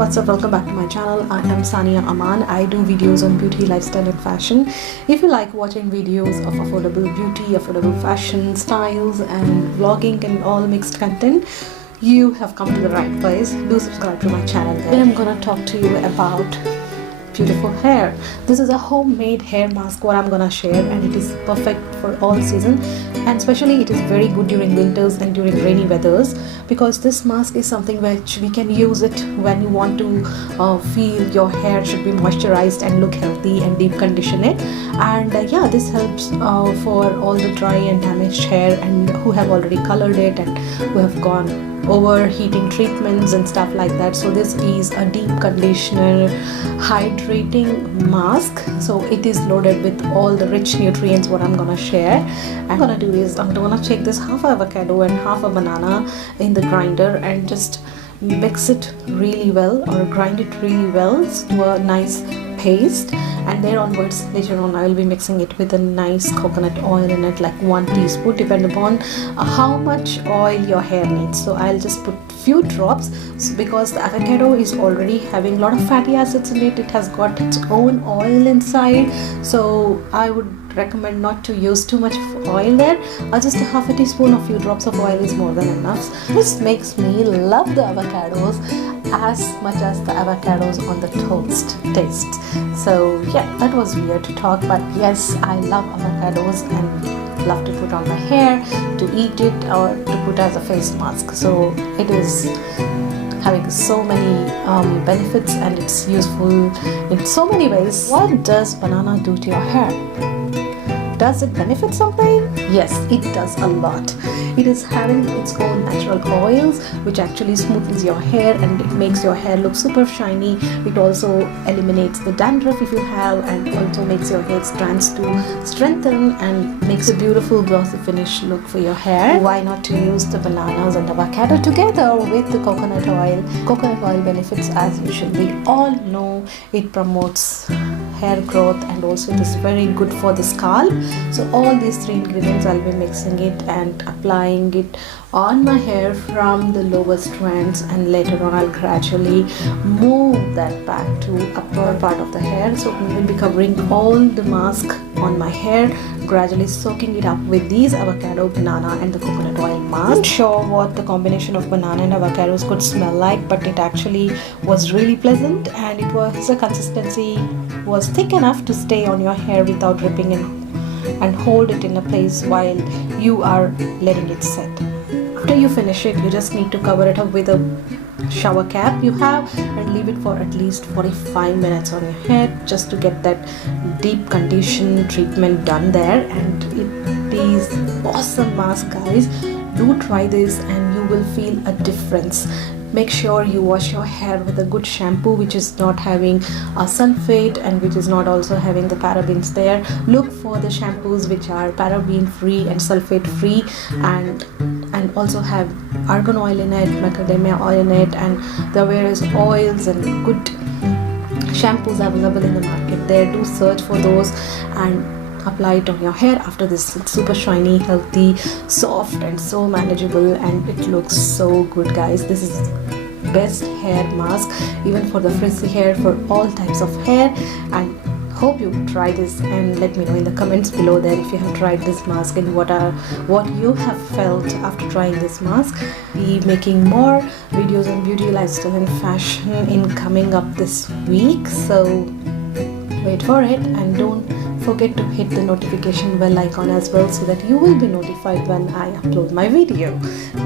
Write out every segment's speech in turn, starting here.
what's up, welcome back to my channel. I am Saania Amaan. I do videos on beauty, lifestyle and fashion. If you like watching videos of affordable beauty, affordable fashion, styles and vlogging and all mixed content, you have come to the right place. Do subscribe to my channel. Today I'm gonna talk to you about beautiful hair. This is a homemade hair mask what I'm gonna share, and it is perfect for all season, and especially it is very good during winters and during rainy weathers, because this mask is something which we can use it when you want to feel your hair should be moisturized and look healthy and deep condition it. And yeah, this helps for all the dry and damaged hair and who have already colored it and who have gone overheating treatments and stuff like that. So this is a deep conditioner hydrating mask, so it is loaded with all the rich nutrients what I'm gonna share. I'm gonna do is I'm gonna take this half avocado and half a banana in the grinder and just mix it really well, or grind it really well to a nice paste. And there onwards, later on, I will be mixing it with a nice coconut oil in it, like 1 teaspoon, depending upon how much oil your hair needs. So I'll just put few drops, because the avocado is already having a lot of fatty acids in it. It has got its own oil inside, so I would recommend not to use too much oil there. Just a half a teaspoon or few drops of oil is more than enough. This makes me love the avocados as much as the avocados on the toast tastes. So yeah, that was weird to talk, but yes, I love avocados and love to put on my hair, to eat it, or to put as a face mask. So it is having so many benefits, and it's useful in so many ways. What does banana do to your hair? Does it benefit something? Yes, it does a lot. It is having its own natural oils which actually smoothens your hair and it makes your hair look super shiny. It also eliminates the dandruff if you have, and also makes your hair strands to strengthen and makes a beautiful glossy finish look for your hair. Why not to use the bananas and avocado together with the coconut oil? Coconut oil benefits, as usual, we all know, it promotes hair growth, and also it is very good for the scalp. So all these 3 ingredients, I'll be mixing it and applying it on my hair from the lower strands, and later on I'll gradually move that back to upper part of the hair. So we will be covering all the mask on my hair, gradually soaking it up with these avocado, banana and the coconut oil mask. I'm not sure what the combination of banana and avocados could smell like, but it actually was really pleasant, and it was, the consistency was thick enough to stay on your hair without dripping and hold it in a place while you are letting it set. After you finish it, you just need to cover it up with a shower cap you have and leave it for at least 45 minutes on your head, just to get that deep condition treatment done there. And it is awesome mask, guys. Do try this and you will feel a difference. Make sure you wash your hair with a good shampoo which is not having a sulfate and which is not also having the parabens there. Look for the shampoos which are paraben free and sulfate free, and also have argan oil in it, macadamia oil in it, and there are various oils and good shampoos available in the market there. Do search for those and apply it on your hair. After this, it's super shiny, healthy, soft and so manageable, and it looks so good, guys. This is best hair mask even for the frizzy hair, for all types of hair. And hope you try this, and let me know in the comments below there if you have tried this mask and what you have felt after trying this mask. Be making more videos on beauty, lifestyle and fashion in coming up this week, so wait for it, and don't forget to hit the notification bell icon as well, so that you will be notified when I upload my video.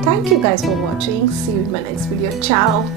Thank you guys for watching. See you in my next video. Ciao.